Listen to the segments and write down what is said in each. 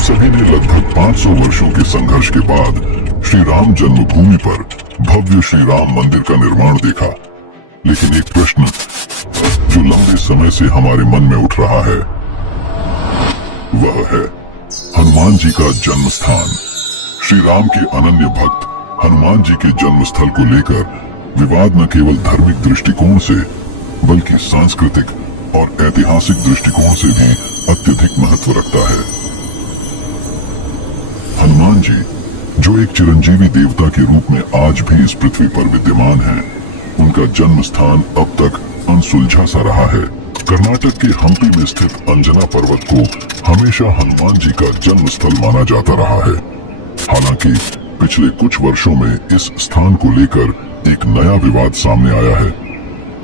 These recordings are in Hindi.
सभी ने लगभग 500 वर्षों के संघर्ष के बाद श्री राम जन्मभूमि पर भव्य श्री राम मंदिर का निर्माण देखा। लेकिन एक प्रश्न जो लंबे समय से हमारे मन में उठ रहा है वह है हनुमान जी का जन्म स्थान। श्री राम के अनन्य भक्त हनुमान जी के जन्म स्थल को लेकर विवाद न केवल धार्मिक दृष्टिकोण से बल्कि सांस्कृतिक और ऐतिहासिक दृष्टिकोण से भी अत्यधिक महत्व रखता है। हनुमान जी जो एक चिरंजीवी देवता के रूप में आज भी इस पृथ्वी पर विद्यमान हैं, उनका जन्म स्थान अब तक अनसुलझा सा रहा है। कर्नाटक के हम्पी में स्थित अंजना पर्वत को हमेशा हनुमान जी का जन्म स्थल माना जाता रहा है। हालांकि पिछले कुछ वर्षों में इस स्थान को लेकर एक नया विवाद सामने आया है।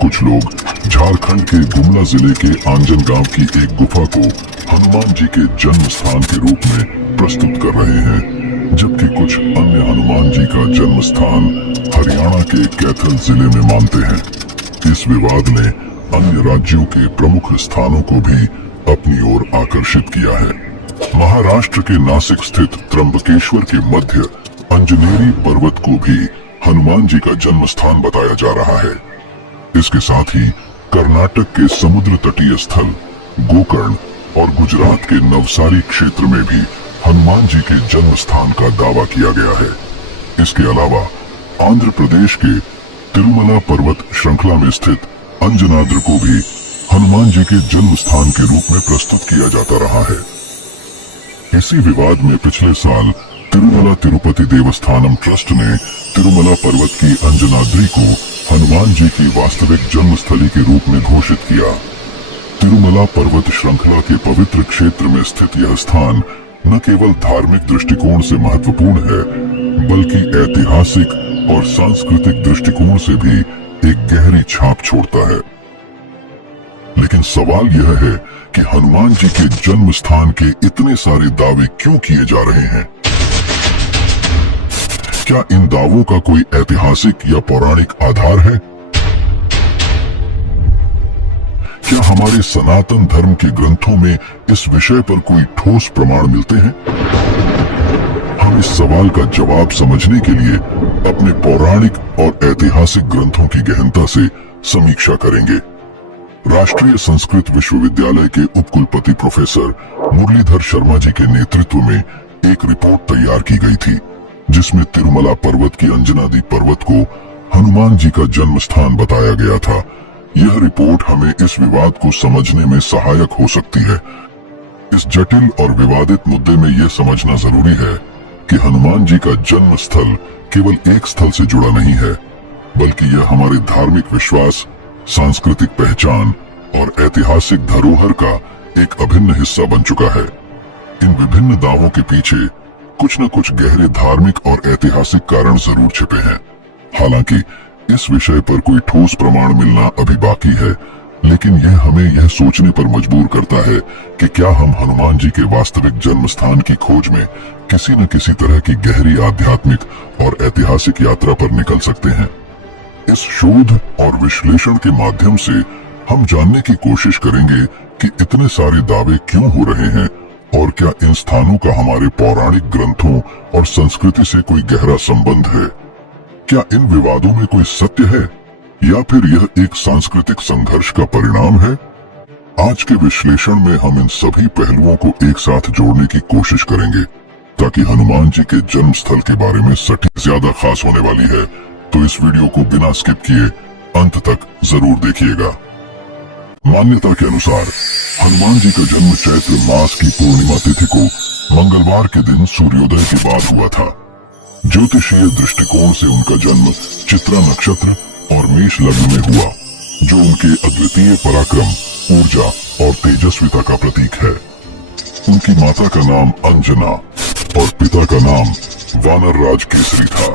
कुछ लोग झारखंड के गुमला जिले के आंजन गांव की एक गुफा को हनुमान जी के जन्म स्थान के रूप में प्रस्तुत कर रहे हैं, जबकि कुछ अन्य हनुमान जी का जन्म स्थान हरियाणा के कैथल जिले में मानते हैं। इस विवाद ने अन्य राज्यों के प्रमुख स्थानों को भी अपनी ओर आकर्षित किया है। महाराष्ट्र के नासिक स्थित त्र्यंबकेश्वर के मध्य अंजनेरी पर्वत को भी हनुमान जी का जन्म स्थान बताया जा रहा है। इसके साथ ही कर्नाटक के समुद्र तटीय स्थल गोकर्ण और गुजरात के नवसारी क्षेत्र में भी हनुमान जी के जन्म स्थान का दावा किया गया है। इसके अलावा आंध्र प्रदेश के तिरुमला पर्वत श्रृंखला में स्थित अंजनाद्रि को भी हनुमान जी के जन्म स्थान के रूप में प्रस्तुत किया जाता रहा है। इसी विवाद में पिछले साल तिरुमला तिरुपति देवस्थानम ट्रस्ट ने तिरुमला पर्वत की अंजनाद्रि को हनुमान जी की वास्तविक जन्मस्थली के रूप में घोषित किया। तिरुमला पर्वत श्रृंखला के पवित्र क्षेत्र में स्थित यह स्थान न केवल धार्मिक दृष्टिकोण से महत्वपूर्ण है, बल्कि ऐतिहासिक और सांस्कृतिक दृष्टिकोण से भी एक गहरी छाप छोड़ता है। लेकिन सवाल यह है कि हनुमान जी के जन्म स्थान के इतने सारे दावे क्यों किए जा रहे हैं? क्या इन दावों का कोई ऐतिहासिक या पौराणिक आधार है? क्या हमारे सनातन धर्म के ग्रंथों में इस विषय पर कोई ठोस प्रमाण मिलते हैं? हम इस सवाल का जवाब समझने के लिए अपने पौराणिक और ऐतिहासिक ग्रंथों की गहनता से समीक्षा करेंगे। राष्ट्रीय संस्कृत विश्वविद्यालय के उपकुलपति प्रोफेसर मुरलीधर शर्मा जी के नेतृत्व में एक रिपोर्ट तैयार की गई थी, जिसमें तिरुमला पर्वत की अंजनाद्रि पर्वत को हनुमान जी का जन्म स्थान बताया गया था। यह रिपोर्ट हमें इस विवाद को समझने में सहायक हो सकती है। इस जटिल और विवादित मुद्दे में यह समझना जरूरी है कि हनुमान जी का जन्म स्थल केवल एक स्थल से जुड़ा नहीं है, बल्कि यह हमारे धार्मिक विश्वास, सांस्कृतिक पहचान और ऐतिहासिक धरोहर का एक अभिन्न हिस्सा बन चुका है। इन विभिन्न दावों के पीछे कुछ न कुछ गहरे धार्मिक और ऐतिहासिक कारण जरूर छिपे हैं। हालांकि इस विषय पर कोई ठोस प्रमाण मिलना अभी बाकी है, लेकिन यह हमें यह सोचने पर मजबूर करता है कि क्या हम हनुमान जी के वास्तविक जन्म स्थान की खोज में किसी न किसी तरह की गहरी आध्यात्मिक और ऐतिहासिक यात्रा पर निकल सकते हैं। इस शोध और विश्लेषण के माध्यम से हम जानने की कोशिश करेंगे कि इतने सारे दावे क्यों हो रहे हैं और क्या इन स्थानों का हमारे पौराणिक ग्रंथों और संस्कृति से कोई गहरा संबंध है। क्या इन विवादों में कोई सत्य है या फिर यह एक सांस्कृतिक संघर्ष का परिणाम है? आज के विश्लेषण में हम इन सभी पहलुओं को एक साथ जोड़ने की कोशिश करेंगे, ताकि हनुमान जी के जन्म स्थल के बारे में सटीक ज्यादा खास होने वाली है, तो इस वीडियो को बिना स्किप किए अंत तक जरूर देखिएगा। मान्यता के अनुसार हनुमान जी का जन्म चैत्र मास की पूर्णिमा तिथि को मंगलवार के दिन सूर्योदय के बाद हुआ था। ज्योतिषीय दृष्टिकोण से उनका जन्म चित्रा नक्षत्र और मेष लग्न में हुआ, जो उनके अद्वितीय पराक्रम, ऊर्जा और तेजस्विता का प्रतीक है। उनकी माता का नाम अंजना और पिता का नाम वानर राज केसरी था।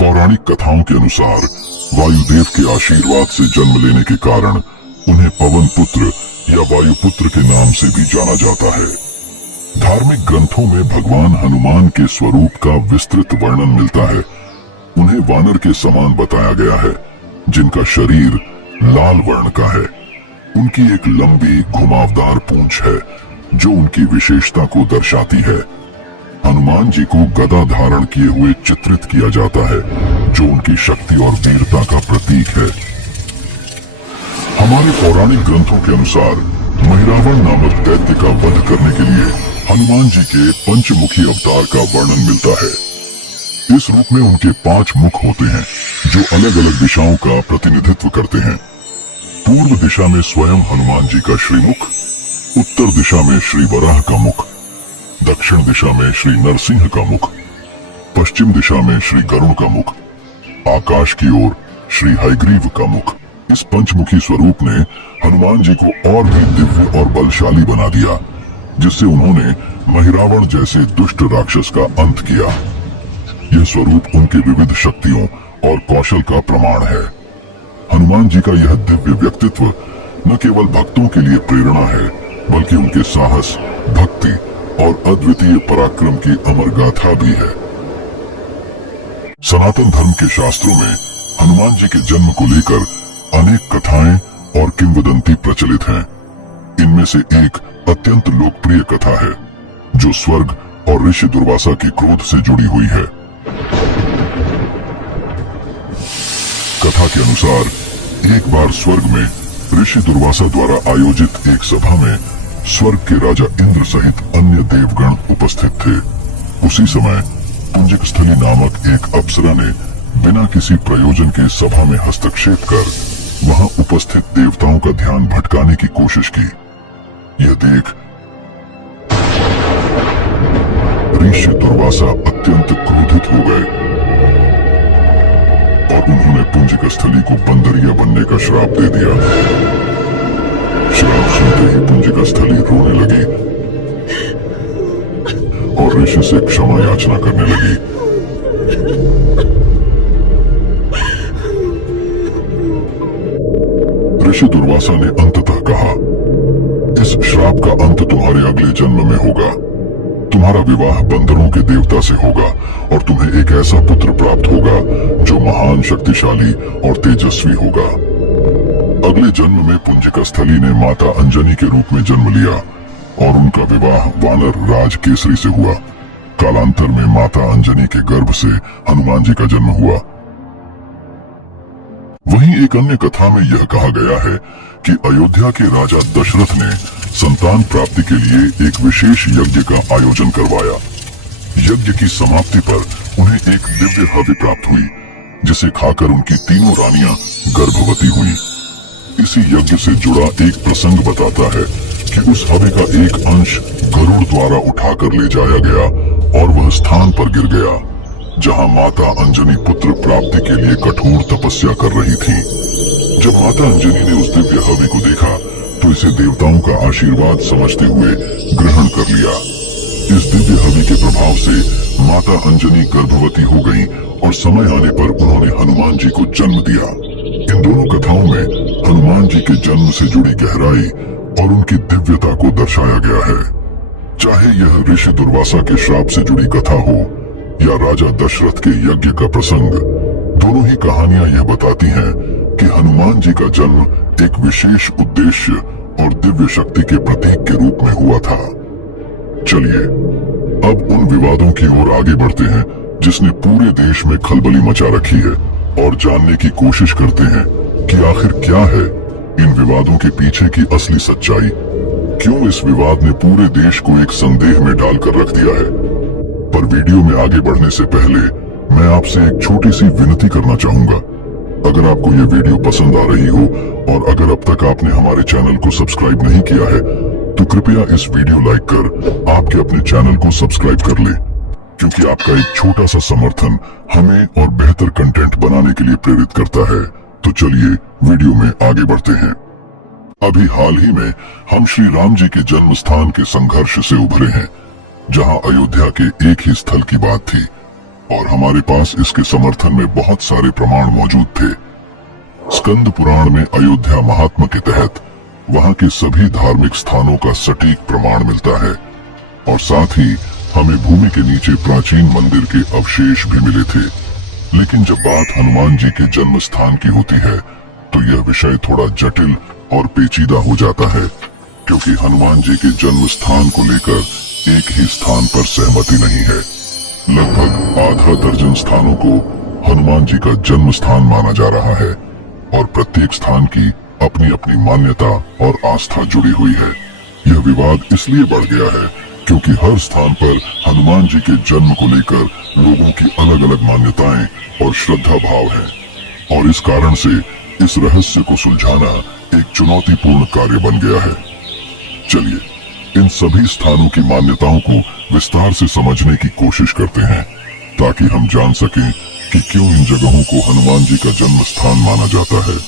पौराणिक कथाओं के अनुसार वायुदेव के आशीर्वाद से जन्म लेने के कारण उन्हें पवन पुत्र या वायुपुत्र के नाम से भी जाना जाता है। धार्मिक ग्रंथों में भगवान हनुमान के स्वरूप का विस्तृत वर्णन मिलता है। उन्हें वानर के समान बताया गया है, जिनका शरीर लाल वर्ण का है। उनकी एक लंबी घुमावदार पूंछ है जो उनकी विशेषता को दर्शाती है। हनुमान जी को गदा धारण किए हुए चित्रित किया जाता है, जो उनकी शक्ति और वीरता का प्रतीक है। हमारे पौराणिक ग्रंथों के अनुसार महिरावण नामक दैत्य का वध करने के लिए हनुमान जी के पंचमुखी अवतार का वर्णन मिलता है। इस रूप में उनके 5 मुख होते हैं, जो अलग अलग दिशाओं का प्रतिनिधित्व करते हैं। पूर्व दिशा में स्वयं हनुमान जी का श्रीमुख, उत्तर दिशा में श्री वराह का मुख, दक्षिण दिशा में श्री नरसिंह का मुख, पश्चिम दिशा में श्री गरुड़ का मुख, आकाश की ओर श्री हयग्रीव का मुख। इस पंचमुखी स्वरूप ने हनुमान जी को और भी दिव्य और बलशाली बना दिया, जिससे उन्होंने महिरावण जैसे दुष्ट राक्षस का अंत किया। यह स्वरूप उनके विविध शक्तियों और कौशल का प्रमाण है। हनुमान जी का यह दिव्य व्यक्तित्व न केवल भक्तों के लिए प्रेरणा है, बल्कि उनके साहस, भक्ति और अद्वितीय पराक्रम की अमर गाथा भी है। सनातन धर्म के शास्त्रों में हनुमान जी के जन्म को लेकर अनेक कथाएं और किंवदंती प्रचलित हैं। इनमें से एक अत्यंत लोकप्रिय कथा है, जो स्वर्ग और ऋषि दुर्वासा के क्रोध से जुड़ी हुई है। कथा के अनुसार एक बार स्वर्ग में ऋषि दुर्वासा द्वारा आयोजित एक सभा में स्वर्ग के राजा इंद्र सहित अन्य देवगण उपस्थित थे। उसी समय पुंजिक स्थली नामक एक अप्सरा ने बिना किसी प्रयोजन के सभा में हस्तक्षेप कर वहां उपस्थित देवताओं का ध्यान भटकाने की कोशिश की। यह देख ऋषि दुर्वासा अत्यंत क्रोधित हो गए और उन्होंने पुंजिक स्थली को बंदरिया बनने का श्राप दे दिया। श्राप सुनते ही पुंजिक स्थली रोने लगी और ऋषि से क्षमा याचना करने लगी। ऋषि दुर्वासा ने अंततः कहा, इस श्राप का अंत तुम्हारे अगले जन्म में होगा। तुम्हारा विवाह बंदरों के देवता से होगा और तुम्हें एक ऐसा पुत्र प्राप्त होगा जो महान, शक्तिशाली और तेजस्वी होगा। अगले जन्म में पुंजिका स्थली ने माता अंजनी के रूप में जन्म लिया और उनका विवाह वानर राज केसरी से हुआ। कालांतर में माता अंजनी के गर्भ से हनुमान जी का जन्म हुआ। वहीं एक अन्य कथा में यह कहा गया है कि अयोध्या के राजा दशरथ ने संतान प्राप्ति के लिए एक विशेष यज्ञ का आयोजन करवाया। यज्ञ की समाप्ति पर उन्हें एक दिव्य हव्य प्राप्त हुई, जिसे खाकर उनकी तीनों रानियां गर्भवती हुई। इसी यज्ञ से जुड़ा एक प्रसंग बताता है कि उस हव्य का एक अंश गरुड़ द्वारा उठाकर ले जाया गया और वह स्थान पर गिर गया जहां माता अंजनी पुत्र प्राप्ति के लिए कठोर तपस्या कर रही थी। जब माता अंजनी ने उस दिव्य हव्य को देखा तो इसे देवताओं का आशीर्वाद समझते हुए ग्रहण कर लिया। इस दिव्य हव्य के प्रभाव से माता अंजनी गर्भवती हो गईं और समय आने पर उन्होंने हनुमान जी को जन्म दिया। इन दोनों कथाओं में हनुमान जी के जन्म से जुड़ी गहराई और उनकी दिव्यता को दर्शाया गया है। चाहे यह ऋषि दुर्वासा के श्राप से जुड़ी कथा हो या राजा दशरथ के यज्ञ का प्रसंग, दोनों ही कहानियां यह बताती हैं कि हनुमान जी का जन्म एक विशेष उद्देश्य और दिव्य शक्ति के प्रतीक के रूप में हुआ था। चलिए अब उन विवादों की ओर आगे बढ़ते हैं जिसने पूरे देश में खलबली मचा रखी है और जानने की कोशिश करते हैं कि आखिर क्या है इन विवादों के पीछे की असली सच्चाई। क्यों इस विवाद ने पूरे देश को एक संदेह में डालकर रख दिया है। पर वीडियो में आगे बढ़ने से पहले मैं आपसे एक छोटी सी विनती करना चाहूंगा। अगर आपको यह वीडियो पसंद आ रही हो और अगर अब तक आपने हमारे चैनल को सब्सक्राइब नहीं किया है तो कृपया इस वीडियो लाइक कर आपके अपने चैनल को सब्सक्राइब कर ले, क्योंकि आपका एक छोटा सा समर्थन हमें और बेहतर कंटेंट बनाने के लिए प्रेरित करता है। तो चलिए वीडियो में आगे बढ़ते हैं। अभी हाल ही में हम श्री राम जी के जन्म स्थान के संघर्ष से उभरे हैं, जहां अयोध्या के एक ही स्थल की बात थी और हमारे पास इसके समर्थन में बहुत सारे प्रमाण मौजूद थे। स्कंद पुराण में अयोध्या महात्मा के तहत वहां के सभी धार्मिक स्थानों का सटीक प्रमाण मिलता है और साथ ही हमें भूमि के नीचे प्राचीन मंदिर के अवशेष भी मिले थे। लेकिन जब बात हनुमान जी के जन्म स्थान की होती है तो यह विषय थोड़ा जटिल और पेचीदा हो जाता है। क्योंकि हनुमान जी के जन्म स्थान को लेकर एक ही स्थान पर सहमति नहीं है। लगभग आधा दर्जन स्थानों को हनुमान जी का जन्म स्थान माना जा रहा है और प्रत्येक स्थान की अपनी अपनी मान्यता और आस्था जुड़ी हुई है। यह विवाद इसलिए बढ़ गया है क्योंकि हर स्थान पर हनुमान जी के जन्म को लेकर लोगों की अलग अलग मान्यताएं और श्रद्धा भाव है और इस कारण से इस रहस्य को सुलझाना एक चुनौतीपूर्ण कार्य बन गया है। चलिए इन सभी स्थानों की मान्यताओं को विस्तार से समझने की कोशिश करते हैं ताकि हम जान सकें कि क्यों इन जगहों को हनुमान जी का जन्म स्थान माना जाता है।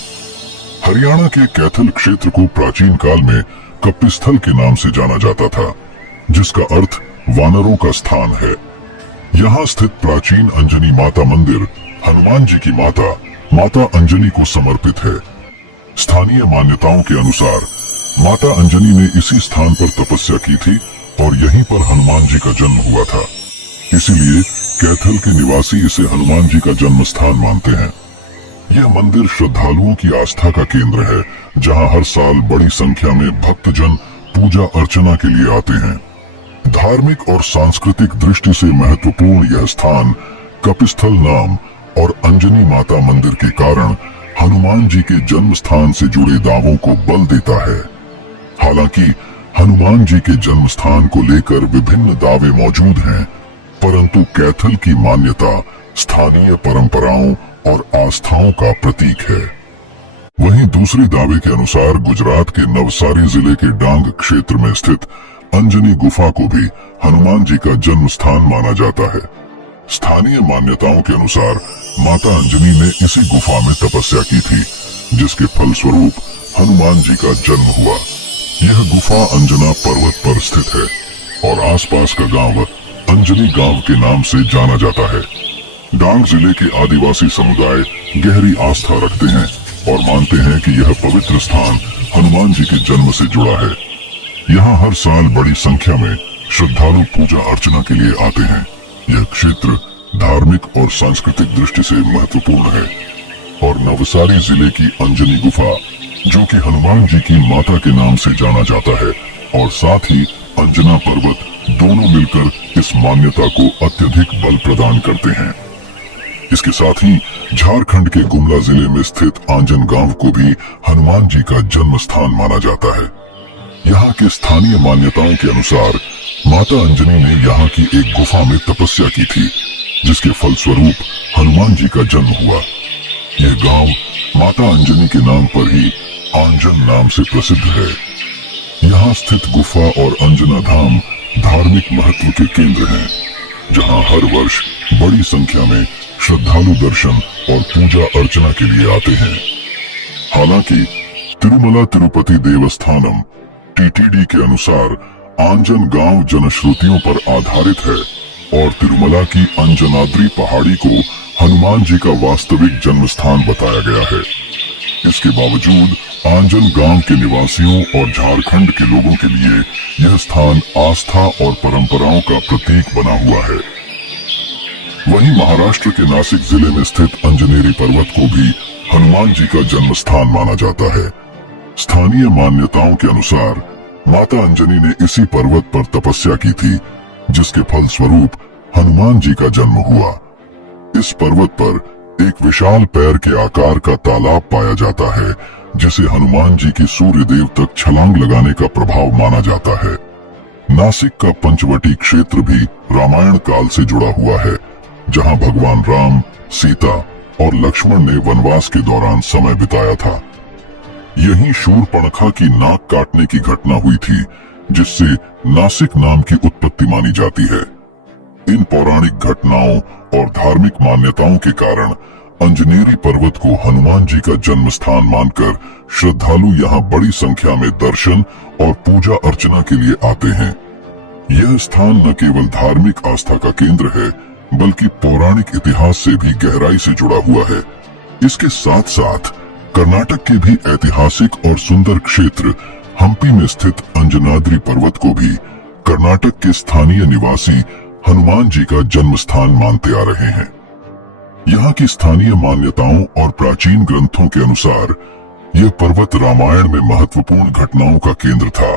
हरियाणा के कैथल क्षेत्र को प्राचीन काल में कपिस्थल के नाम से जाना जाता था, जिसका अर्थ वानरों का स्थान है। यहाँ स्थित प्राचीन अंजनी माता मंदिर हनुमान जी की माता अंजनी को समर्पित है। स्थानीय मान्यताओं के अनुसार माता अंजनी ने इसी स्थान पर तपस्या की थी और यहीं पर हनुमान जी का जन्म हुआ था। इसीलिए कैथल के निवासी इसे हनुमान जी का जन्म स्थान मानते हैं। यह मंदिर श्रद्धालुओं की आस्था का केंद्र है, जहां हर साल बड़ी संख्या में भक्तजन पूजा अर्चना के लिए आते हैं। धार्मिक और सांस्कृतिक दृष्टि से महत्वपूर्ण यह स्थान कपिस्थल नाम और अंजनी माता मंदिर के कारण हनुमान जी के जन्म स्थान से जुड़े दावों को बल देता है। हालांकि हनुमान जी के जन्म स्थान को लेकर विभिन्न दावे मौजूद हैं, परंतु कैथल की मान्यता स्थानीय परंपराओं और आस्थाओं का प्रतीक है। वहीं दूसरे दावे के अनुसार गुजरात के नवसारी जिले के डांग क्षेत्र में स्थित अंजनी गुफा को भी हनुमान जी का जन्म स्थान माना जाता है। स्थानीय मान्यताओं के अनुसार माता अंजनी ने इसी गुफा में तपस्या की थी, जिसके फलस्वरूप हनुमान जी का जन्म हुआ। यह गुफा अंजना पर्वत पर स्थित है और आसपास का गांव अंजनी गांव के नाम से जाना जाता है। डांग जिले के आदिवासी समुदाय गहरी आस्था रखते हैं और मानते हैं कि यह पवित्र स्थान हनुमान जी के जन्म से जुड़ा है। यहाँ हर साल बड़ी संख्या में श्रद्धालु पूजा अर्चना के लिए आते हैं। यह क्षेत्र धार्मिक और सांस्कृतिक दृष्टि से महत्वपूर्ण है और नवसारी जिले की अंजनी गुफा, जो कि हनुमान जी की माता के नाम से जाना जाता है, और साथ ही अंजना पर्वत दोनों मिलकर इस मान्यता को अत्यधिक बल प्रदान करते हैं। इसके साथ ही झारखंड के गुमला जिले में स्थित आंजन गांव को भी हनुमान जी का जन्म स्थान माना जाता है। यहाँ के स्थानीय मान्यताओं के अनुसार माता अंजनी ने यहाँ की एक गुफा में तपस्या की थी, जिसके फलस्वरूप हनुमान जी का जन्म हुआ। यह गांव माता अंजनी के नाम पर ही आंजन नाम से प्रसिद्ध है। यहाँ स्थित गुफा और अंजना धाम धार्मिक महत्व के केंद्र हैं, जहाँ हर वर्ष बड़ी संख्या में श्रद्धालु दर्शन और पूजा अर्चना के लिए आते हैं। हालांकि तिरुमला तिरुपति देवस्थानम टीटीडी के अनुसार आंजन गांव जनश्रुतियों पर आधारित है और तिरुमला की अंजनाद्री पहाड़ी को हनुमान जी का वास्तविक जन्म स्थान बताया गया है। इसके बावजूद आंजन गांव के निवासियों और झारखंड के लोगों के लिए यह स्थान आस्था और परंपराओं का प्रतीक बना हुआ है। वहीं महाराष्ट्र के नासिक जिले में स्थित अंजनेरी पर्वत को भी हनुमान जी का जन्म स्थान माना जाता है। स्थानीय मान्यताओं के अनुसार माता अंजनी ने इसी पर्वत पर तपस्या की थी, जिसके फलस्वरूप हनुमान जी का जन्म हुआ। इस पर्वत पर एक विशाल पैर के आकार का तालाब पाया जाता है, जिसे हनुमान जी के सूर्य देव तक छलांग लगाने का प्रभाव माना जाता है। नासिक का पंचवटी क्षेत्र भी रामायण काल से जुड़ा हुआ है, जहां भगवान राम, सीता और लक्ष्मण ने वनवास के दौरान समय बिताया था। यहीं शूर्पणखा की नाक काटने की घटना हुई थी, जिससे नासिक नाम की उत्पत्ति मानी जाती है। इन पौराणिक घटनाओं और धार्मिक मान्यताओं के कारण अंजनेरी पर्वत को हनुमान जी का जन्म स्थान मानकर श्रद्धालु यहाँ बड़ी संख्या में दर्शन और पूजा अर्चना के लिए आते हैं। यह स्थान न केवल धार्मिक आस्था का केंद्र है, बल्कि पौराणिक इतिहास से भी गहराई से जुड़ा हुआ है। इसके साथ साथ कर्नाटक के भी ऐतिहासिक और सुंदर क्षेत्र हम्पी में स्थित अंजनाद्री पर्वत को भी कर्नाटक के स्थानीय निवासी हनुमान जी का जन्म स्थान मानते आ रहे हैं। यहाँ की स्थानीय मान्यताओं और प्राचीन ग्रंथों के अनुसार यह पर्वत रामायण में महत्वपूर्ण घटनाओं का केंद्र था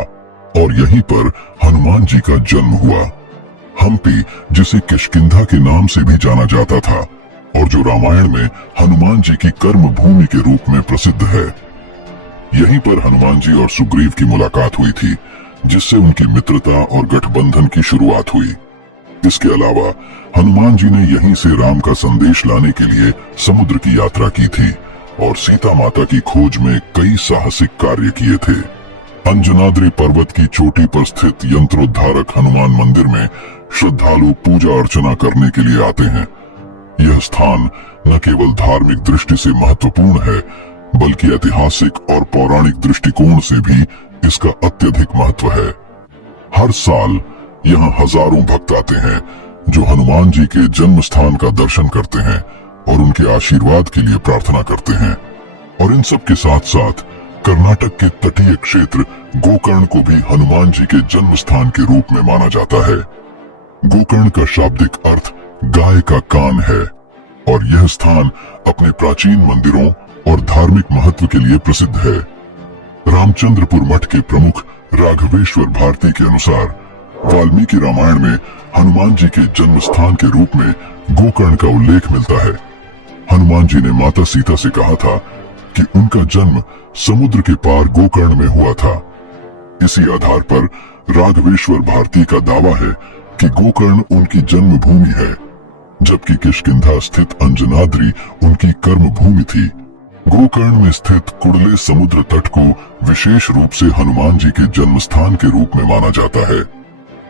और यहीं पर हनुमान जी का जन्म हुआ। हम्पी, जिसे किष्किंधा के नाम से भी जाना जाता था और जो रामायण में हनुमान जी की कर्म भूमि के रूप में प्रसिद्ध है, यहीं पर हनुमान जी और सुग्रीव की मुलाकात हुई थी, जिससे उनकी मित्रता और गठबंधन की शुरुआत हुई। इसके अलावा हनुमान जी ने यहीं से राम का संदेश लाने के लिए समुद्र की यात्रा की थी और सीता माता की खोज में कई साहसिक कार्य किए थे। अंजनाद्री पर्वत की चोटी पर स्थित यंत्रोद्धारक हनुमान मंदिर में श्रद्धालु पूजा अर्चना करने के लिए आते हैं। यह स्थान न केवल धार्मिक दृष्टि से महत्वपूर्ण है, बल्कि ऐतिहासिक और पौराणिक दृष्टिकोण से भी इसका अत्यधिक महत्व है। हर साल यहाँ हजारों भक्त आते हैं जो हनुमान जी के जन्म स्थान का दर्शन करते हैं और उनके आशीर्वाद के लिए प्रार्थना करते हैं। और इन सब के साथ साथ कर्नाटक के तटीय क्षेत्र गोकर्ण को भी हनुमान जी के जन्म स्थान के रूप में माना जाता है। गोकर्ण का शाब्दिक अर्थ गाय का कान है और यह स्थान अपने प्राचीन मंदिरों और धार्मिक महत्व के लिए प्रसिद्ध है। रामचंद्रपुर मठ के प्रमुख राघवेश्वर भारती के अनुसार वाल्मीकि रामायण में हनुमान जी के जन्म स्थान के रूप में गोकर्ण का उल्लेख मिलता है। हनुमान जी ने माता सीता से कहा था कि उनका जन्म समुद्र के पार गोकर्ण में हुआ था। इसी आधार पर राघवेश्वर भारती का दावा है कि गोकर्ण उनकी जन्म भूमि है, जबकि किष्किंधा स्थित अंजनाद्री उनकी कर्म भूमि थी। गोकर्ण में स्थित कुड़ले समुद्र तट को विशेष रूप से हनुमान जी के जन्म स्थान के रूप में माना जाता है।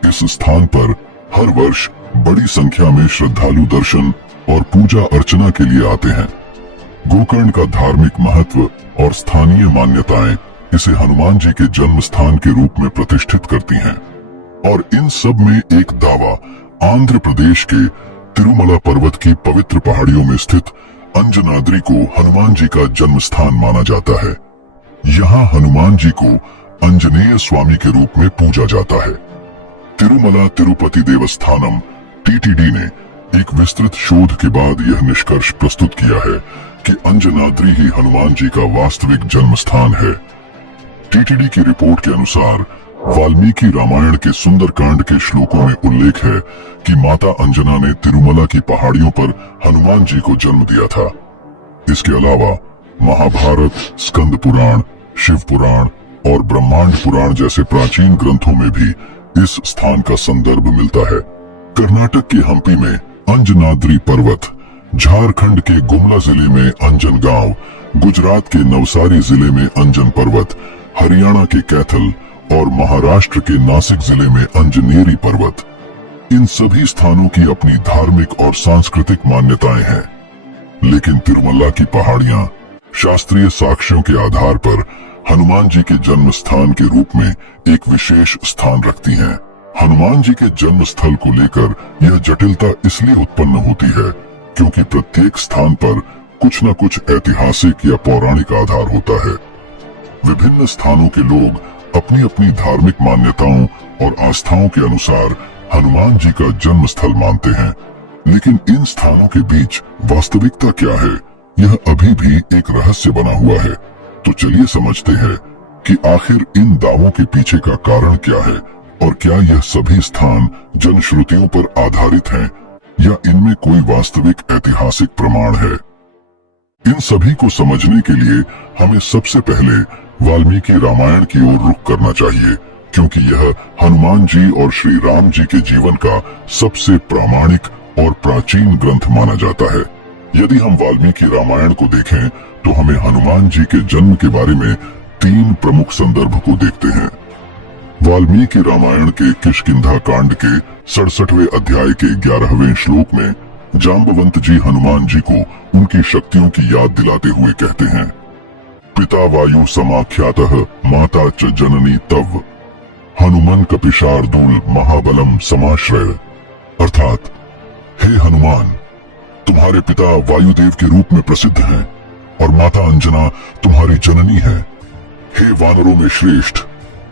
इस स्थान पर हर वर्ष बड़ी संख्या में श्रद्धालु दर्शन और पूजा अर्चना के लिए आते हैं। गोकर्ण का धार्मिक महत्व और स्थानीय मान्यताएं इसे हनुमान जी के जन्म स्थान के रूप में प्रतिष्ठित करती हैं। और इन सब में एक दावा आंध्र प्रदेश के तिरुमला पर्वत की पवित्र पहाड़ियों में स्थित अंजनाद्री को हनुमान जी का जन्म स्थान माना जाता है। यहाँ हनुमान जी को अंजनेय स्वामी के रूप में पूजा जाता है। तिरुमला तिरुपति देवस्थानम टीटीडी ने एक विस्तृत शोध के बाद यह निष्कर्ष प्रस्तुत किया है कि अंजनाद्री ही हनुमान जी का वास्तविक जन्म स्थान है। टीटीडी की रिपोर्ट के अनुसार वाल्मीकि रामायण के सुंदरकांड के श्लोकों में उल्लेख है कि माता अंजना ने तिरुमला की पहाड़ियों पर हनुमान जी को जन्म दिया था। इसके अलावा महाभारत, स्कंद पुराण, शिव पुराण और ब्रह्मांड पुराण जैसे प्राचीन ग्रंथों में भी इस स्थान का संदर्भ मिलता है। कर्नाटक के हम्पी में अंजनाद्री पर्वत, झारखंड के गुमला जिले में अंजन गांव, गुजरात के नवसारी जिले में अंजन पर्वत, हरियाणा के कैथल और महाराष्ट्र के नासिक जिले में अंजनेरी पर्वत, इन सभी स्थानों की अपनी धार्मिक और सांस्कृतिक मान्यताएं हैं। लेकिन तिरुमला की पहाड़ियां शास्त्रीय साक्ष्यों के आधार पर हनुमान जी के जन्म स्थान के रूप में एक विशेष स्थान रखती हैं। हनुमान जी के जन्म स्थल को लेकर यह जटिलता इसलिए उत्पन्न होती है क्योंकि प्रत्येक स्थान पर कुछ न कुछ ऐतिहासिक या पौराणिक आधार होता है। विभिन्न स्थानों के लोग अपनी अपनी धार्मिक मान्यताओं और आस्थाओं के अनुसार हनुमान जी का जन्म स्थल मानते हैं, लेकिन इन स्थानों के बीच वास्तविकता क्या है, यह अभी भी एक रहस्य बना हुआ है। तो चलिए समझते हैं कि आखिर इन दावों के पीछे का कारण क्या है और क्या यह सभी स्थान जनश्रुतियों पर आधारित हैं या इनमें कोई वास्तविक ऐतिहासिक प्रमाण है। इन सभी को समझने के लिए हमें सबसे पहले वाल्मीकि रामायण की ओर रुख करना चाहिए, क्योंकि यह हनुमान जी और श्री राम जी के जीवन का सबसे प्रामाणिक और प्राचीन ग्रंथ माना जाता है। यदि हम वाल्मीकि रामायण को देखें तो हमें हनुमान जी के जन्म के बारे में 3 प्रमुख संदर्भ को देखते हैं। वाल्मीकि रामायण के किष्किंधा कांड के 67वें अध्याय के 11वें श्लोक में जाम्बवंत जी हनुमान जी को उनकी शक्तियों की याद दिलाते हुए कहते हैं, पिता वायु समाख्यातः माता च जननी तव हनुमन कपिशार्दूल महाबलम समाश्रय। अर्थात, हे हनुमान, तुम्हारे पिता वायुदेव के रूप में प्रसिद्ध हैं और माता अंजना तुम्हारी जननी है। हे वानरों में श्रेष्ठ,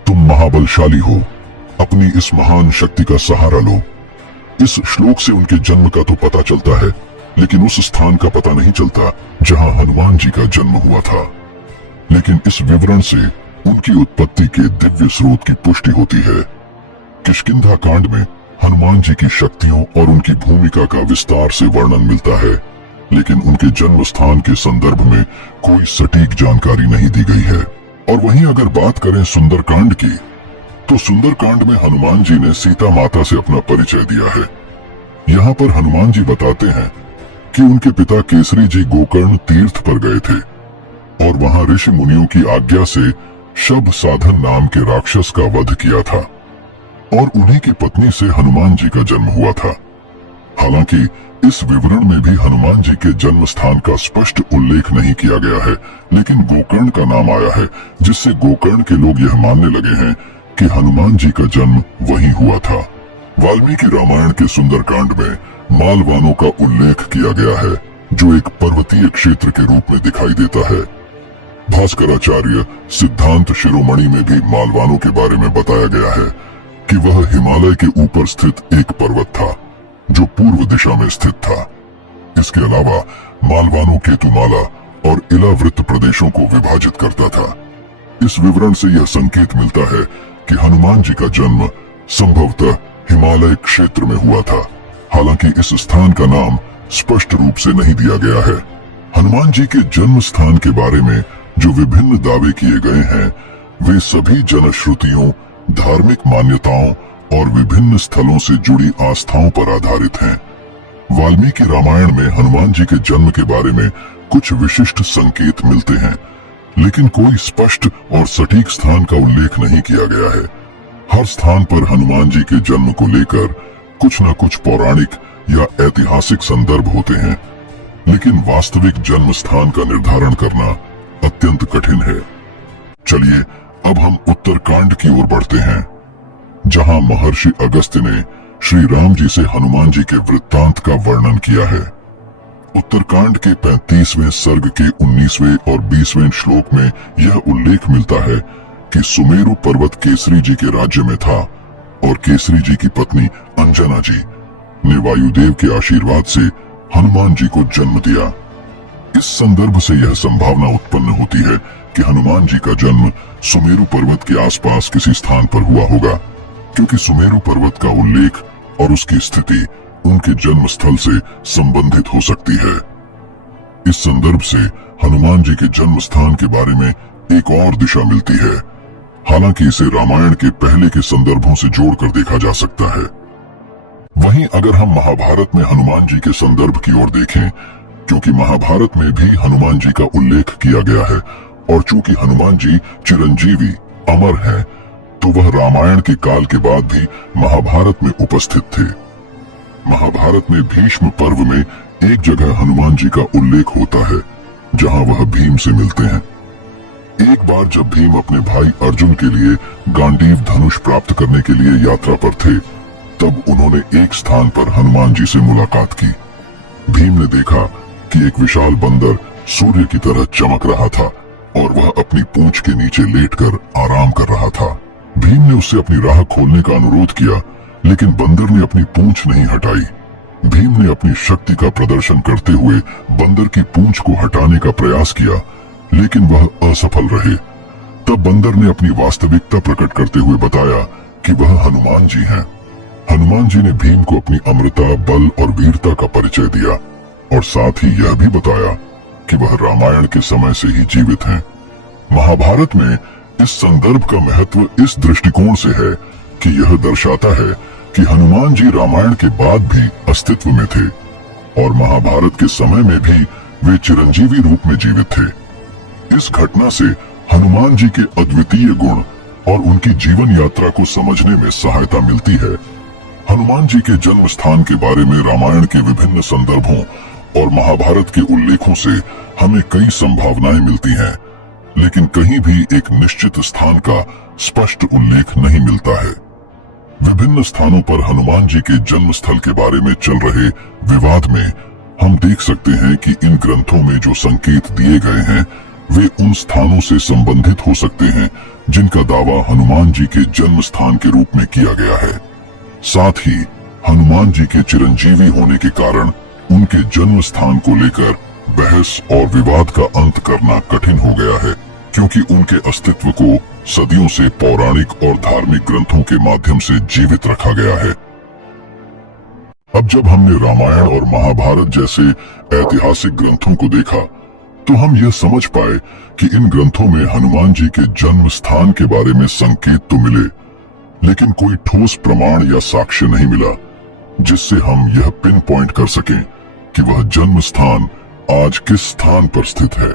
तुम महाबलशाली हो, अपनी इस महान शक्ति का सहारा लो। इस श्लोक से उनके जन्म का तो पता चलता है, लेकिन उस स्थान का पता नहीं चलता जहां हनुमान जी का जन्म हुआ था। लेकिन इस विवरण से उनकी उत्पत्ति के दिव्य स्रोत की पुष्टि होती है। किष्किंधा कांड में हनुमान जी की शक्तियों और उनकी भूमिका का विस्तार से वर्णन मिलता है, लेकिन उनके जन्म स्थान के संदर्भ में कोई सटीक जानकारी नहीं दी गई है। और वहीं अगर बात करें सुंदरकांड की, तो सुंदरकांड में हनुमान जी ने सीता माता से अपना परिचय दिया है। यहाँ पर हनुमान जी बताते हैं कि उनके पिता केसरी जी गोकर्ण तीर्थ पर गए थे और वहां ऋषि मुनियों की आज्ञा से शब साधन नाम के राक्षस का वध किया था और उन्हीं की पत्नी से हनुमान जी का जन्म हुआ था। हालांकि इस विवरण में भी हनुमान जी के जन्म स्थान का स्पष्ट उल्लेख नहीं किया गया है, लेकिन गोकर्ण का नाम आया है, जिससे गोकर्ण के लोग यह मानने लगे हैं कि हनुमान जी का जन्म वहीं हुआ था। वाल्मीकि रामायण के सुंदरकांड में मालवानों का उल्लेख किया गया है, जो एक पर्वतीय क्षेत्र के रूप में दिखाई देता है। भास्कराचार्य सिद्धांत शिरोमणि में भी मालवानों के बारे में बताया गया है कि वह हिमालय के ऊपर स्थित एक पर्वत था जो पूर्व दिशा में स्थित था। इसके अलावा मालवानों केतुमाला और इलावृत्त प्रदेशों को विभाजित करता था। इस विवरण से यह संकेत मिलता है कि हनुमान जी का जन्म संभवतः हिमालय क्षेत्र में हुआ था। हालांकि इस स्थान का नाम स्पष्ट रूप से नहीं दिया गया है। हनुमान जी के जन्म स्थान के बारे में जो विभिन्न दावे किए गए हैं, वे सभी जनश्रुतियों, धार्मिक मान्यताओं और विभिन्न स्थलों से जुड़ी आस्थाओं पर आधारित हैं। वाल्मीकि रामायण में हनुमान जी के जन्म के बारे में कुछ विशिष्ट संकेत मिलते हैं, लेकिन कोई स्पष्ट और सटीक स्थान का उल्लेख नहीं किया गया है। हर स्थान पर हनुमान जी के जन्म को लेकर कुछ न कुछ पौराणिक या ऐतिहासिक संदर्भ होते हैं, लेकिन वास्तविक जन्म स्थान का निर्धारण करना अत्यंत कठिन है। चलिए अब हम उत्तरकांड की ओर बढ़ते हैं, जहां महर्षि अगस्त्य ने श्री राम जी से हनुमान जी के वृत्तांत का वर्णन किया है। उत्तरकांड के 35वें सर्ग के 19वें और 20वें श्लोक में यह उल्लेख मिलता है कि सुमेरु पर्वत केसरी जी के राज्य में था और केसरी जी की पत्नी अंजना जी ने वायुदेव के आशीर्वाद से हनुमान जी को जन्म दिया। इस संदर्भ से यह संभावना उत्पन्न होती है कि हनुमान जी का जन्म सुमेरु पर्वत के आसपास किसी स्थान पर हुआ होगा, क्योंकि सुमेरु पर्वत का उल्लेख और उसकी स्थिति उनके जन्म स्थल से संबंधित हो सकती है। इस संदर्भ से हनुमान जी के जन्म स्थान के बारे में एक और दिशा मिलती है, हालांकि इसे रामायण के पहले के संदर्भों से जोड़कर देखा जा सकता है। वहीं अगर हम महाभारत में हनुमान जी के संदर्भ की ओर देखें, क्योंकि महाभारत में भी हनुमान जी का उल्लेख किया गया है और चूंकि हनुमान जी चिरंजीवी अमर हैं, तो वह रामायण के काल के बाद भी महाभारत में उपस्थित थे। महाभारत में भीष्म पर्व में एक जगह हनुमान जी का उल्लेख होता है, जहां वह भीम से मिलते हैं। एक बार जब भीम अपने भाई अर्जुन के लिए गांडीव धनुष प्राप्त करने के लिए यात्रा पर थे, तब उन्होंने एक स्थान पर हनुमान जी से मुलाकात की। भीम ने देखा कि एक विशाल बंदर सूर्य की तरह चमक रहा था और वह अपनी पूंछ के नीचे लेटकर आराम कर रहा था। भीम ने उससे अपनी राह खोलने का अनुरोध किया, लेकिन बंदर ने अपनी पूंछ नहीं हटाई। भीम ने अपनी शक्ति का प्रदर्शन करते हुए बंदर की पूंछ को हटाने का प्रयास किया, लेकिन वह असफल रहे। तब बंदर ने अपनी वास्तविकता प्रकट करते हुए बताया कि वह हनुमान जी हैं। हनुमान जी ने भीम को अपनी अमरता, बल और वीरता का परिचय दिया और साथ ही यह भी बताया कि वह रामायण के समय से ही जीवित हैं। महाभारत में इस संदर्भ का महत्व इस दृष्टिकोण से है कि यह दर्शाता है कि हनुमान जी रामायण के बाद भी अस्तित्व में थे और महाभारत के समय में भी वे चिरंजीवी रूप में जीवित थे। इस घटना से हनुमान जी के अद्वितीय गुण और उनकी जीवन यात्रा को समझने में सहायता मिलती है। हनुमान जी के जन्म स्थान के बारे में रामायण के विभिन्न संदर्भों और महाभारत के उल्लेखों से हमें कई संभावनाएं मिलती हैं, लेकिन कहीं भी एक निश्चित स्थान का स्पष्ट उल्लेख नहीं मिलता है। विभिन्न स्थानों पर हनुमान जी के जन्म स्थल के बारे में चल रहे विवाद में हम देख सकते हैं कि इन ग्रंथों में जो संकेत दिए गए हैं, वे उन स्थानों से संबंधित हो सकते हैं जिनका दावा हनुमान जी के जन्म स्थान के रूप में किया गया है। साथ ही हनुमान जी के चिरंजीवी होने के कारण उनके जन्म स्थान को लेकर बहस और विवाद का अंत करना कठिन हो गया है, क्योंकि उनके अस्तित्व को सदियों से पौराणिक और धार्मिक ग्रंथों के माध्यम से जीवित रखा गया है। अब जब हमने रामायण और महाभारत जैसे ऐतिहासिक ग्रंथों को देखा तो हम यह समझ पाए कि इन ग्रंथों में हनुमान जी के जन्म स्थान के बारे में संकेत तो मिले, लेकिन कोई ठोस प्रमाण या साक्ष्य नहीं मिला जिससे हम यह पिन पॉइंट कर सकें कि वह जन्म स्थान आज किस स्थान पर स्थित है।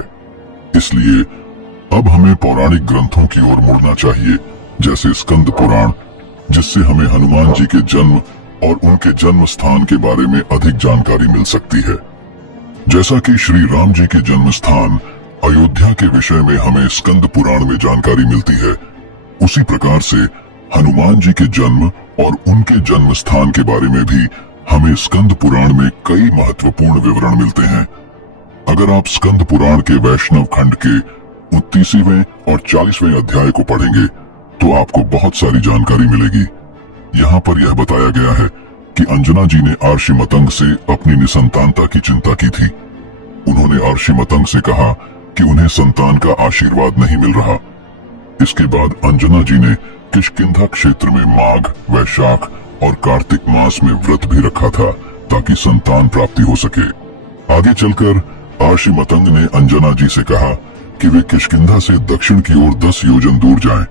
इसलिए अब हमें पौराणिक ग्रंथों की ओर मुड़ना चाहिए, जैसे स्कंद पुराण, जिससे हमें हनुमान जी के जन्म और उनके जन्म स्थान के बारे में अधिक जानकारी मिल सकती है। जैसा कि श्री राम जी के जन्म स्थान अयोध्या के विषय में हमें स्कंद पुराण में जानकारी मिलती है, उसी प्रकार से हनुमान जी के जन्म और उनके जन्म स्थान के बारे में भी हमें स्कंद पुराण में कई महत्वपूर्ण विवरण मिलते हैं। अगर आप स्कंद पुराण के वैष्णव खंड के 29वें और 40वें अध्याय को पढ़ेंगे तो आपको बहुत सारी जानकारी मिलेगी। यहाँ पर यह बताया गया है कि अंजना जी ने आर्षि मतंग से अपनी निसंतानता की चिंता की थी। उन्होंने आर्षि मतंग से कहा कि उन्हें संतान का आशीर्वाद नहीं मिल रहा। इसके बाद अंजना जी ने किष्किंधा क्षेत्र में माघ, वैशाख और कार्तिक मास में व्रत भी रखा था ताकि संतान प्राप्ति हो सके। आगे चलकर आर्षि मतंग ने अंजना जी से कहा कि वे किष्किंधा से दक्षिण की ओर 10 योजन दूर जाएं,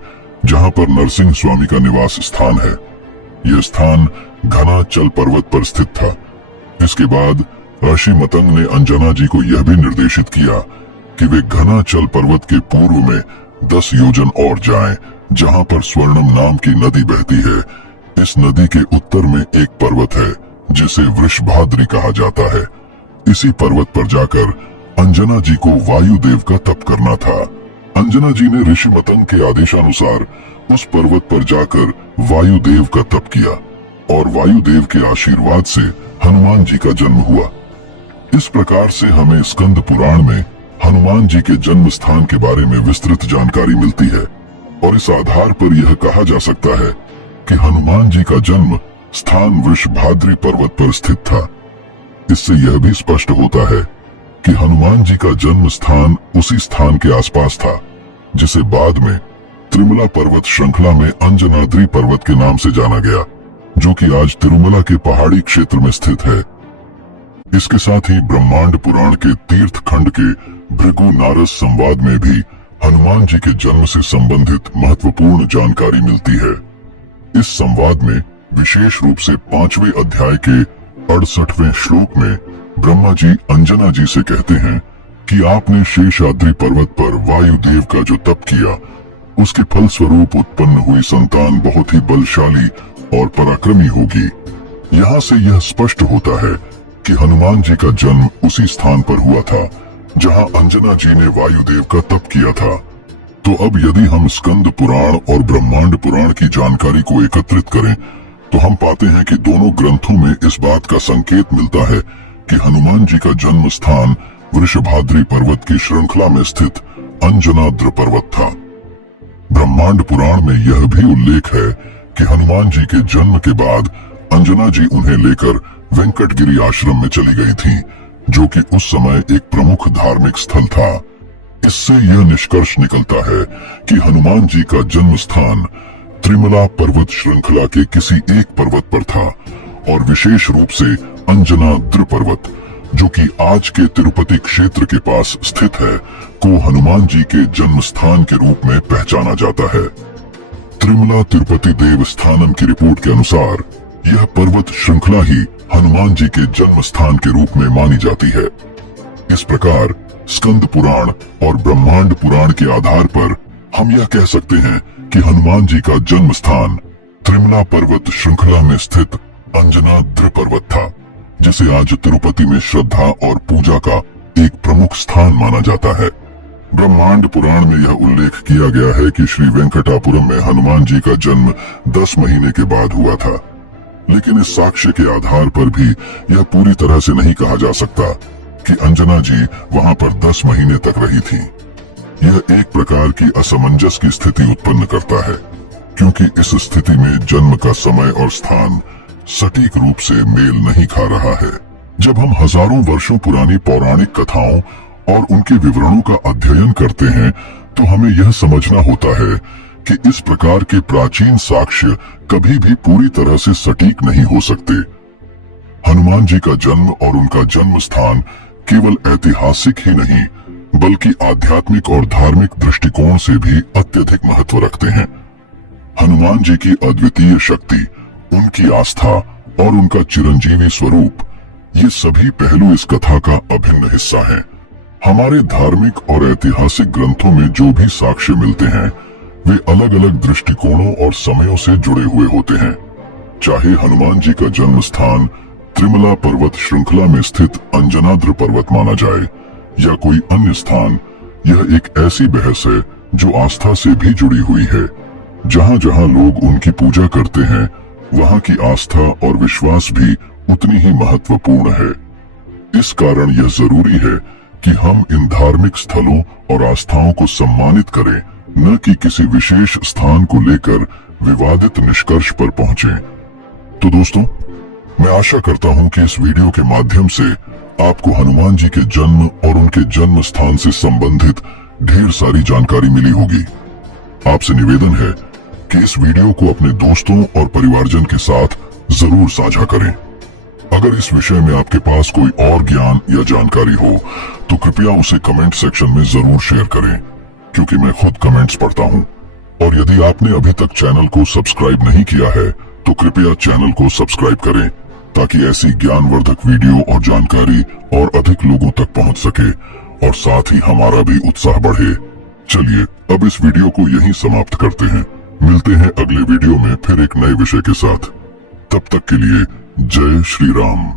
जहां पर नरसिंह स्वामी का निवास स्थान है। यह स्थान घना चल पर्वत पर स्थित था। इसके बाद आर्षि मतंग ने अंजना जी को यह भी निर्देशित किया कि वे घना चल पर्वत के पूर्व में 10 योजन और जाएं, जहां पर स्वर्णम नाम की नदी बहती है। इस नदी के उत्तर में एक पर्वत है जिसे वृषभाद्रि कहा जाता है। इसी पर्वत पर जाकर अंजना जी को वायुदेव का तप करना था। अंजना जी ने ऋषि मतंग के आदेशानुसार उस पर्वत पर जाकर वायुदेव का तप किया और वायुदेव के आशीर्वाद से हनुमान जी का जन्म हुआ। इस प्रकार से हमें स्कंद पुराण में हनुमान जी के जन्म स्थान के बारे में विस्तृत जानकारी मिलती है और इस आधार पर यह कहा जा सकता है कि हनुमान जी का जन्म स्थान वृषभाद्रि पर्वत पर स्थित था। इससे यह भी स्पष्ट होता है कि हनुमान जी का जन्म स्थान उसी स्थान के आसपास था जिसे बाद में त्रिमला पर्वत श्रृंखला में अंजनाद्रि पर्वत के नाम से जाना गया, जो कि आज तिरुमला के पहाड़ी क्षेत्र में स्थित है। इसके साथ ही ब्रह्मांड पुराण के तीर्थ खंड के भृगु नारद संवाद में भी हनुमान जी के जन्म से संबंधित महत्वपूर्ण जानकारी मिलती है। इस संवाद में विशेष रूप से 5वें अध्याय के 68वें श्लोक में ब्रह्मा जी अंजना जी से कहते हैं कि आपने शेषाद्रि पर्वत पर वायुदेव का जो तप किया, उसके फल स्वरूप उत्पन्न हुई संतान बहुत ही बलशाली और पराक्रमी होगी। यहाँ से यह स्पष्ट होता है कि हनुमान जी का जन्म उसी स्थान पर हुआ था जहाँ अंजना जी ने वायुदेव का तप किया था। तो अब यदि हम स्कंद पुराण और ब्रह्मांड पुराण की जानकारी को एकत्रित करें तो हम पाते हैं कि दोनों ग्रंथों में इस बात का संकेत मिलता है कि हनुमान जी का जन्म स्थान वृषभाद्रि पर्वत की श्रृंखला में स्थित अंजनाद्र पर्वत था। ब्रह्मांड पुराण में यह भी उल्लेख है कि हनुमान जी के जन्म के बाद अंजना जी उन्हें लेकर वेंकटगिरी आश्रम में चली गई थी, जो कि उस समय एक प्रमुख धार्मिक स्थल था। इससे यह निष्कर्ष निकलता है कि हनुमान जी का जन्म स्थान त्रिमला पर्वत श्रृंखला के किसी एक पर्वत पर था और विशेष रूप से अंजनाद्र पर्वत, जो कि आज के तिरुपति क्षेत्र के पास स्थित है, को हनुमान जी के जन्म स्थान के रूप में पहचाना जाता है। त्रिमला तिरुपति देवस्थानम की रिपोर्ट के अनुसार यह पर्वत श्रृंखला ही हनुमान जी के जन्म स्थान के रूप में मानी जाती है। इस प्रकार स्कंद पुराण और ब्रह्मांड पुराण के आधार पर हम यह कह सकते हैं कि हनुमान जी का जन्म स्थान त्रिमला पर्वत श्रृंखला में स्थित अंजनाद्र पर्वत था, जिसे आज तिरुपति में श्रद्धा और पूजा का एक प्रमुख स्थान माना जाता है। ब्रह्मांड पुराण में यह उल्लेख किया गया है कि श्री वेंकटापुरम में हनुमान जी का जन्म 10 महीने के बाद हुआ था, लेकिन इस साक्ष्य के आधार पर भी यह पूरी तरह से नहीं कहा जा सकता कि अंजना जी वहां पर 10 महीने तक रही थी। यह एक प्रकार की असमंजस की स्थिति उत्पन्न करता है, क्योंकि इस स्थिति में जन्म का समय और स्थान सटीक रूप से मेल नहीं खा रहा है। जब हम हजारों वर्षों पुरानी पौराणिक कथाओं और उनके विवरणों का अध्ययन करते हैं तो हमें यह समझना होता है कि इस प्रकार के प्राचीन साक्ष्य कभी भी पूरी तरह से सटीक नहीं हो सकते। हनुमान जी का जन्म और उनका जन्म स्थान केवल ऐतिहासिक ही नहीं बल्कि आध्यात्मिक और धार्मिक दृष्टिकोण से भी अत्यधिक महत्व रखते हैं। हनुमान जी की अद्वितीय शक्ति, उनकी आस्था और उनका चिरंजीवी स्वरूप, ये सभी पहलू इस कथा का अभिन्न हिस्सा हैं। हमारे धार्मिक और ऐतिहासिक ग्रंथों में जो भी साक्ष्य मिलते हैं वे अलग अलग दृष्टिकोणों और समयों से जुड़े हुए होते हैं। चाहे हनुमान जी का जन्म स्थान त्रिमला पर्वत श्रृंखला में स्थित अंजनाद्र पर्वत माना जाए या कोई अन्य स्थान, यह एक ऐसी बहस है जो आस्था से भी जुड़ी हुई है। जहां जहां लोग उनकी पूजा करते हैं वहां की आस्था और विश्वास भी उतनी ही महत्वपूर्ण है। इस कारण यह जरूरी है कि हम इन धार्मिक स्थलों और आस्थाओं को सम्मानित करें, न कि किसी विशेष स्थान को लेकर विवादित निष्कर्ष पर पहुंचे। तो दोस्तों, मैं आशा करता हूं कि इस वीडियो के माध्यम से आपको हनुमान जी के जन्म और उनके जन्म स्थान से संबंधित ढेर सारी जानकारी मिली होगी। आपसे निवेदन है कि इस वीडियो को अपने दोस्तों और परिवारजन के साथ जरूर साझा करें। अगर इस विषय में आपके पास कोई और ज्ञान या जानकारी हो तो कृपया उसे कमेंट सेक्शन में जरूर शेयर करें, क्योंकि मैं खुद कमेंट्स पढ़ता हूं। और यदि आपने अभी तक चैनल को सब्सक्राइब नहीं किया है तो कृपया चैनल को सब्सक्राइब करें, ताकि ऐसी ज्ञानवर्धक वीडियो और जानकारी और अधिक लोगों तक पहुंच सके और साथ ही हमारा भी उत्साह बढ़े। चलिए अब इस वीडियो को यहीं समाप्त करते हैं। मिलते हैं अगले वीडियो में फिर एक नए विषय के साथ। तब तक के लिए जय श्री राम।